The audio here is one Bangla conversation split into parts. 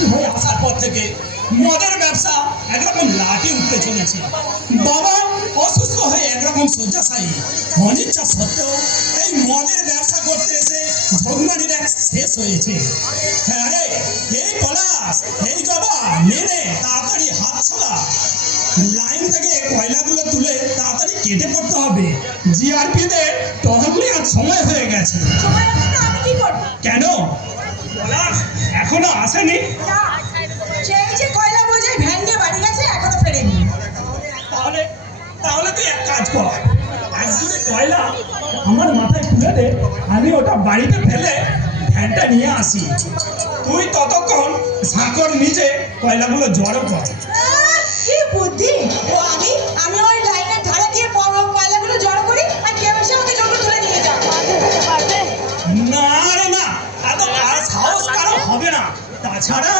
চাষি হয়ে আসার পর থেকে মদের ব্যবসা একরকম লাটে উঠতে চলেছে। বাবা অসুস্থ হয়ে একরকম শয্যাশায়ী, অনিচ্ছা সত্ত্বেও এই মদের ব্যবসা করতে এসে ভগবানের এক শেষ হয়েছে। হ্যাঁ রে, এই পলাশ, এই জবা, নেড়ে তাড়াতাড়ি হাত ছাড়া, লাইন থেকে কয়লাগুলো তুলে তাড়াতাড়ি কেটে পড়তে হবে। জিআরপি দের টহল নেওয়ার সময় হয়ে গেছে। আমি কি করব? কেন পলাশ এখনো আসেনি? না, সেই যে কয়লা বোঝাই ভ্যান নিয়ে বাড়ি গেছে, এখনো ফেরেনি। তাহলে তাহলে তুই এক কাজ কর, এক জুড়ে কয়লা আমার মাথায় তুলে দে, আমি ওটা বাড়িতে ফেলে ভ্যানটা নিয়ে আসি। তুই ততক্ষণ সাঁকর নিচে কয়লাগুলো জড়ো কর। কি বুদ্ধি! ও আমি আমি ওই লাইনের ধারে দিয়ে কয়লাগুলো জড়ো করি, আর কেউ এসে আমাকে জড়ো তুলে নিয়ে যাবে। না রে না, এত সাহস কারো হবে না। তাছাড়া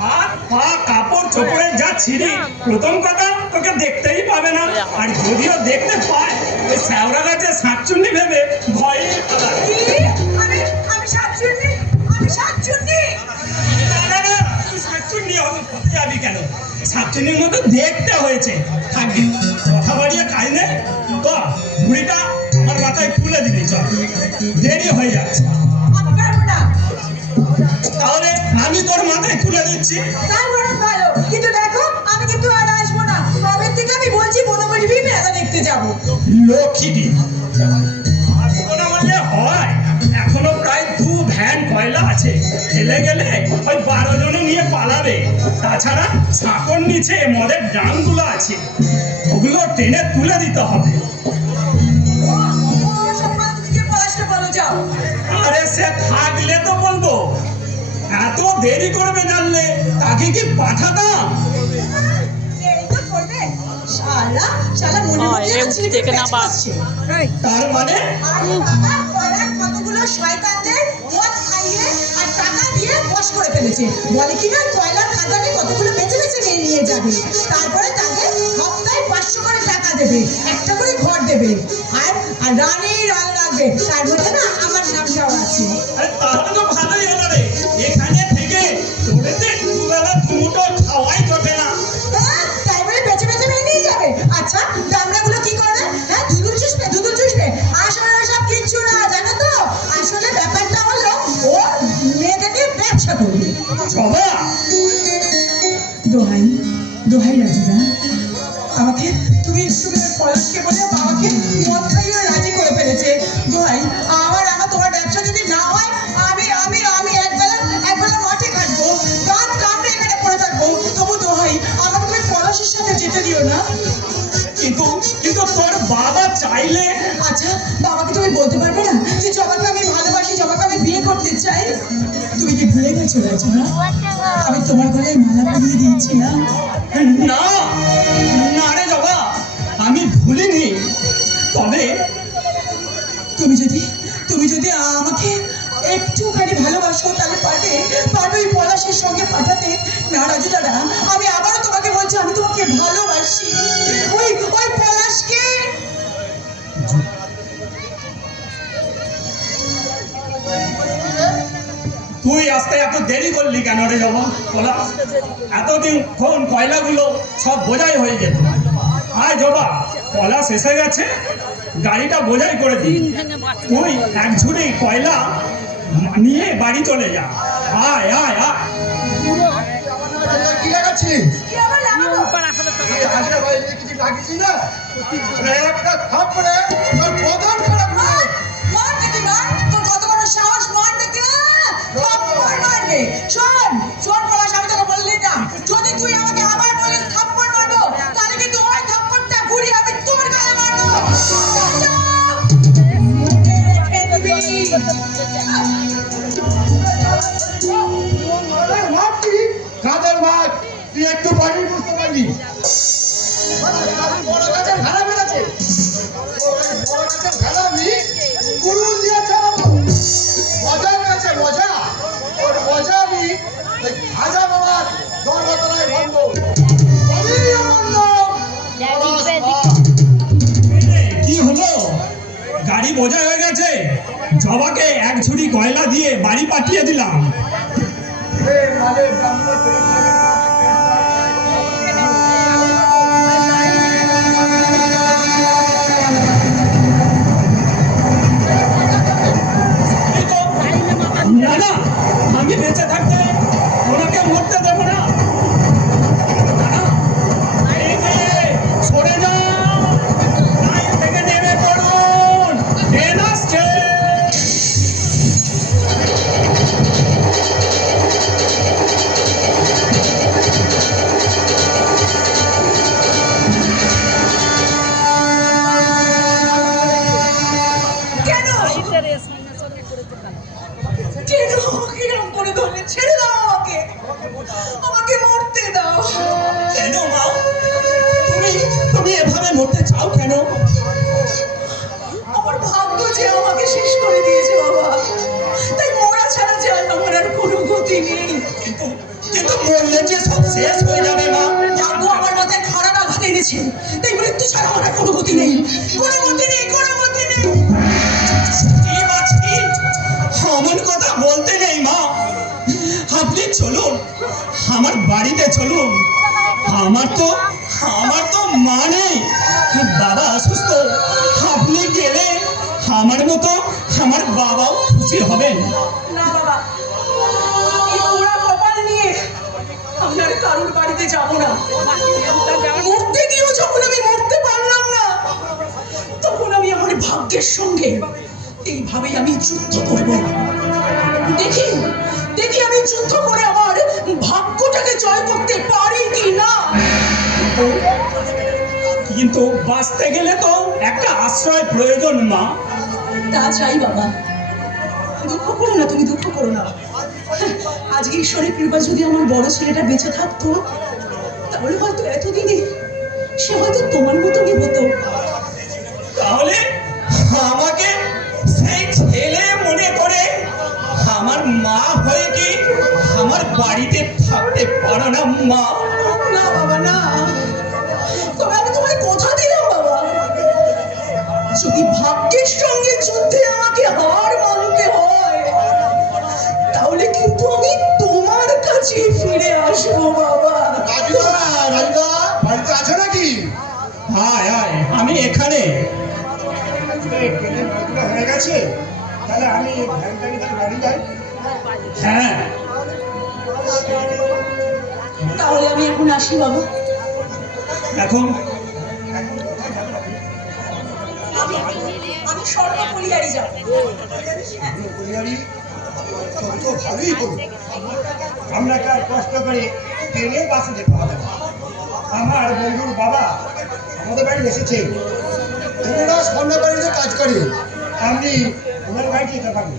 হাত পা কাপড় চোপড়ের যা ছিঁড়ি, প্রথম কথা তোকে দেখতেই পাবে না, আর যদিও দেখতে পায় ওই শ্যাওড়া গাছে শাকচুন্নি ভেবে ভয়ে পালায়। আমি আমি শাকচুন্নি, আমি শাকচুন্নি। না না না, তুই শাকচুন্নি হতে যাবি কেন? শাকচুন্নির মতো দেখতে হয়েছে, থাকবি। কথা বাড়িয়ে কাজ নেই তো, বুড়িটা আমার মাথায় তুলে দিবি। চল, দেরি হয়ে যাচ্ছে। আমি পারবো না। তাহলে আমি তোর মাথায় তুলে দিচ্ছি। তাই বরং ভালো, কিন্তু দেখো আমি কিন্তু আর আসবো না। কবে থেকে আমি বলছি বনবীর মেলা দেখতে যাবো। লক্ষ্মী আসবো না বললে হয়? এখনো প্রায় 2 ভ্যান কয়লা আছে, ফেলে গেলে ওই 12 জনে নিয়ে পালাবে। তাছাড়া সাঁকর নিচে মদের ড্রামগুলো আছে, ওগুলো টেনে তুলে দিতে হবে। আরে সে থাকলে তো বলবো, এত দেরি করবে জানলে তাকে কি পাঠাতাম? তার মানে কতগুলো শয়তানদের মদ খাইয়ে আর টাকা দিয়ে বশ করে ফেলেছে। বলে কিনা কয়লার খাদানে কতগুলো বেঁচে বেঁচে নিয়ে যাবে, তারপরে তাকে সপ্তাহে 500 করে টাকা দেবে, একটা করে ঘর দেবে, আর আর রানী রং রাখবে। তার মধ্যে না আমার নামটাও আছে। তাহলে তো ভালোই হলো রে, এখানে থেকে তোরেতে দুবেলা দুমুঠো খাওয়াই জোটে না। তাই বলে বেঁচে বেঁচে নিয়ে যাবে? আচ্ছা, দামড়াগুলো কি করে? হ্যাঁ, দুধুল চুষবে, দুধুল চুষবে। আসলে সব কিচ্ছু না, জানো তো? আসলে ব্যাপারটা হলো ও মেয়েদেরকে ব্যবসা করবে। জবা, দোহাই দোহাই রাজুদা, আমাকে তুমি তুমি পলাশকে বলে বাবাকে মদ খাইয়ে রাজি করে ফেলেছে। দোহাই, আমার তোমার ব্যবসা যদি না হয়, আমি আমি আমি একবেলা মাঠে খাটবো, রাত কামড়ে এখানে পড়ে থাকবো। তবু দোহাই, আমাকে তুমি পলাশের সাথে যেতে দিও না। কিন্তু কিন্তু তোর বাবা চাইলে। আচ্ছা, বাবাকে তুমি বলতে পারবে না যে জবাকে আমি ভালোবাসি, জবাকে আমি বিয়ে করতে চাই? তুমি কি ভুলে গেছো রাজুদা? আমি তোমার গলায় মালা পরিয়ে দিয়েছিলাম। না না রে জবা, আমি ভুলিনি। তবে তুমি যদি আমাকে একটুখানি ভালোবাসো, তাহলে পারবে ওই পলাশের সঙ্গে পাঠাতে। না রাজু দাদা, আমি আবারও তোমাকে বলছি, আমি তোমাকে ভালোবাসি। ওই ওই পলাশকে। তুই আসতে এত দেরি করলি কেন রে জবা? বলা, এতদিন কোন কয়লাগুলো সব বোঝাই হয়ে যেত। আয় জবা, পলাশ এসে গেছে, গাড়িটা বোঝাই করে দিই। তুই এক ঝুড়ি কয়লা নিয়ে বাড়ি চলে যা। আয় আয় আয়। কি লাগাচ্ছিস? কি আবার লাগাবো? হাজার ভাই কিছু লাগিয়েছি না? একটা থাপড়ে তোর বদন খারাপ করে। মার নাকি মার? তোর কত বড় সাহস! মার নাকি? থাপ্পড় মারবে। শোন শোন পলাশ, আমি তোকে বললি না, যদি তুই আমাকে আবার বলিস থাপ্পড় মারবো, তাহলে কিন্তু ওই থাপ্পড়টা ঘুরি আমি তোর গায়ে মারবো। ভাবছি কাজের ভাগ তুই একটু বাড়ি বুঝতে পারবি। বড় গাছের ভেড়া বেড়েছে, বড় গাছের ভেড়া আমি কুড়ুল দিয়ে চালাবো। মজা বেড়েছে মজা, ওর মজা আমি ওই খাজা বাবার ধর্মতলায় ভাঙবো। কি হলো? গাড়ি বোঝা হয়ে গেছে, জবাকে এক ঝুড়ি কয়লা দিয়ে বাড়ি পাঠিয়ে দিলাম। আমি বেঁচে থাকতে ওনাকে মরতে দেবো না। না, এই যে, সরে যাও, লাইন থেকে নেমে পড়ুন, ট্রেন আসছে। কেন কেন কিরম করে ধরলে? ছেড়ে দাও আমাকে, আমাকে মরতে দাও। কেন মা, তুমি তুমি এভাবে মরতে চাও কেন? আমার ভাগ্য যে আমাকে শেষ করে দিয়েছে বাবা, তাই মরা ছাড়া যে আর আমার আর কোনো গতি নেই। কিন্তু কিন্তু মরলে যে সব শেষ হয়ে যাবে মা। ভাগ্য আমার মাথায় খারাপ আঘাত এনেছে, তাই মৃত্যু ছাড়া আমার আর কোনো গতি নেই, কোনো গতি নেই, কোনো গতি নেই। কি বাছি, অমন কথা বলতে নেই মা। আপনি চলুন, আমার বাড়িতে চলুন। আমার তো মা নেই, বাবা অসুস্থ। আপনি গেলে আমার মতো আমার বাবাও খুশি হবেন। না বাবা, এই পোড়া কপাল নিয়ে আমি আর কারোর বাড়িতে যাব না। মরতে গিয়েও যখন আমি মরতে পারলাম না, তখন আমি আমার ভাগ্যের সঙ্গে এইভাবেই আমি যুদ্ধ করব। দেখি দেখি আমি যুদ্ধ করে আমার ভাগ্যটাকে জয় করতে পারি কি না। কিন্তু বাঁচতে গেলে তো একটা আশ্রয় প্রয়োজন মা। তা চাই বাবা, দুঃখ করো না, তুমি দুঃখ করো না। আজকে ঈশ্বরের কৃপা যদি আমার বড় ছেলেটা বেঁচে থাকতো, তাহলে হয়তো এতদিনে সে হয়তো তোমার মতনই হতো। তাহলে আমাকে সেই ছেলে মনে করে আমার মা হয়ে কি আমার বাড়িতে থাকতে পারো না মা? না বাবা না, তবে আমি তোমায় কথা দিলাম বাবা, যদি ভাগ্যের সঙ্গে যুদ্ধে আমাকে হার মানতে হয়, তাহলে কিন্তু আমি তোমার কাছে ফিরে আসবো বাবা। রাজুদা বাড়িতে আছে নাকি? আয় আয়, আমি এখানে। হয়ে গেছে, তাহলে আমি ভ্যানটা নিয়ে বাড়ি যাই। হ্যাঁ, তাহলে আমি এখন আসি বাবা। এখন আমি স্বর্ণ কলিয়ারি যাব। কলিয়ারি তো ভালোই করবো। আমরা আর কষ্ট করে ট্রেনে বাসে যেতে হবে না। আমার বন্ধুর বাবা আমাদের বাড়ি এসেছে, ওনারা সন্ধ্যা বাড়িতে কাজ করে, আমি ওনার বাড়িতে যেতে পারবো।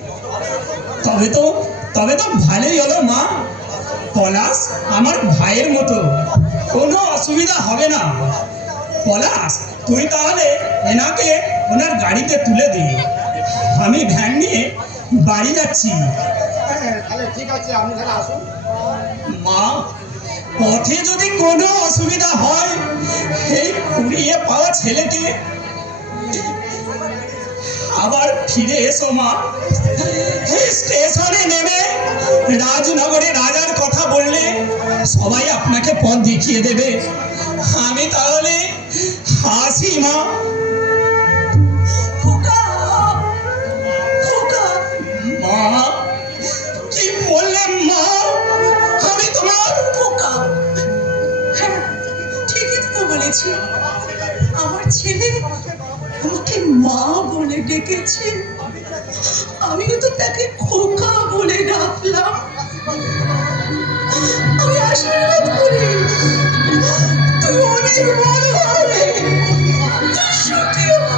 তবে তো ভালোই হলো মা। পলাশ আমার ভাইয়ের মতো, কোনো অসুবিধা হবে না। পলাশ, তুই তাহলে এনাকে ওনার গাড়িতে তুলে দে, আমি ভ্যান নিয়ে বাড়ি যাচ্ছি। হ্যাঁ তাহলে ঠিক আছে, আপনি তাহলে আসুন। মা, পথে যদি কোনো অসুবিধা হয়, এই কুড়িয়ে পাওয়া ছেলেকে আবার ফিরে এসো মা। এই স্টেশনে নেমে রাজনগরে রাজার কথা বললে সবাই আপনাকে পথ দেখিয়ে দেবে। আমি তাহলে আসি মা। খোকা, খোকা, মা, কি বললে মা? আমি তোমার খোকা। হ্যাঁ, ঠিকই তো বলেছি, আমার ছেলে আমাকে মা বলে ডেকেছে, আমিও তো তাকে খোকা বলে ডাকলাম। আমি আশীর্বাদ করি তুই অনেক বড় হবে, তুই সুখী হ,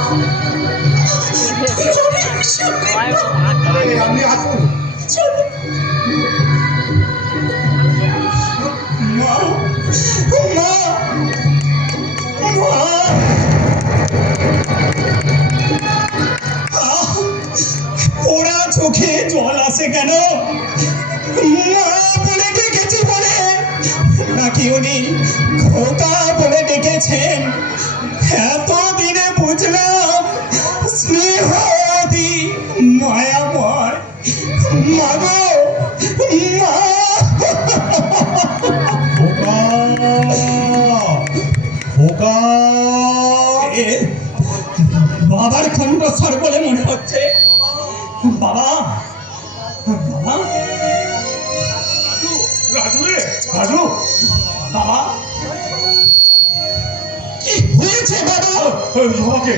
তুই অনেক সুখী হ। আপনি আসুন। চলো। মা, মা, মা। ওরা চোখে জল আসে কেন? মা বলে ডেকেছি বলে, নাকি উনি খোকা বলে ডেকেছেন? এতদিনে বুঝলাম স্নেহদি মায়াময়। মা গো, মা। বাবার কণ্ঠস্বর বলে মনে হচ্ছে। বাবা, বাবা, জবাকে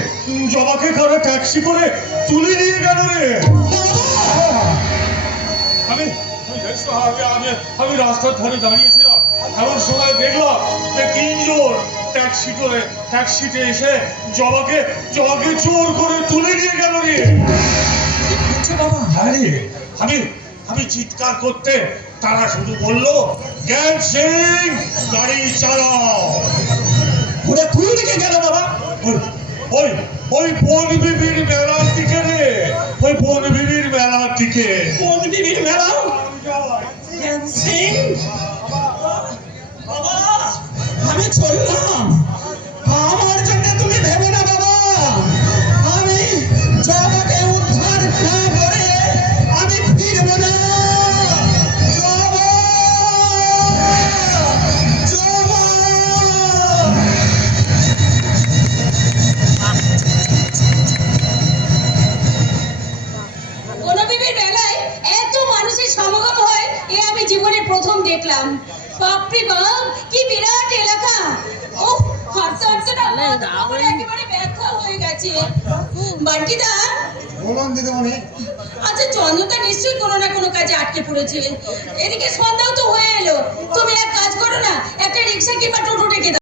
জবাকে কারো ট্যাক্সি করে তুলে নিয়ে গেল রে। আমি জানিস তো, আমি রাস্তার ধারে দাঁড়িয়েছিলাম, এমন সময় দেখলাম যে তিনজন ট্যাক্সিতে এসে জবাকে জোর করে তুলে নিয়ে গেল রে। বাবা হ্যাঁ রে, আমি চিৎকার করতে তারা শুধু বললো, জ্ঞান সিং গাড়ি চালাও। ওরা কোন দিকে গেল বাবা? ওই ওই বনবিবির মেলার দিকে রে, ওই বনবিবির মেলার দিকে। কোন বিবির মেলা? জ্ঞান সিং? বাবা আমি চললাম, আমার জন্য তুমি ভেবো না বাবা। আমি জবাকে উদ্ধার না করে আমি ফিরবো না। জবা, জবা। বনবিবির মেলায় এত মানুষের সমাগম হয় এ আমি জীবনে প্রথম দেখলাম। বাপরে বাপ, কি বিরাট এলাকা! ও হাঁটতে হাঁটতে না আমার একেবারে ব্যথা হয়ে গেছে। বান্টিদা, বলুন দিদিমণি। আচ্ছা চন্দ্রটা নিশ্চয়ই কোনো না কোনো কাজে আটকে পড়েছে। এদিকে সন্ধ্যাও তো হয়ে এলো, তুমি এক কাজ করো না, একটা রিক্সা কিংবা টোটো ডেকে দাও।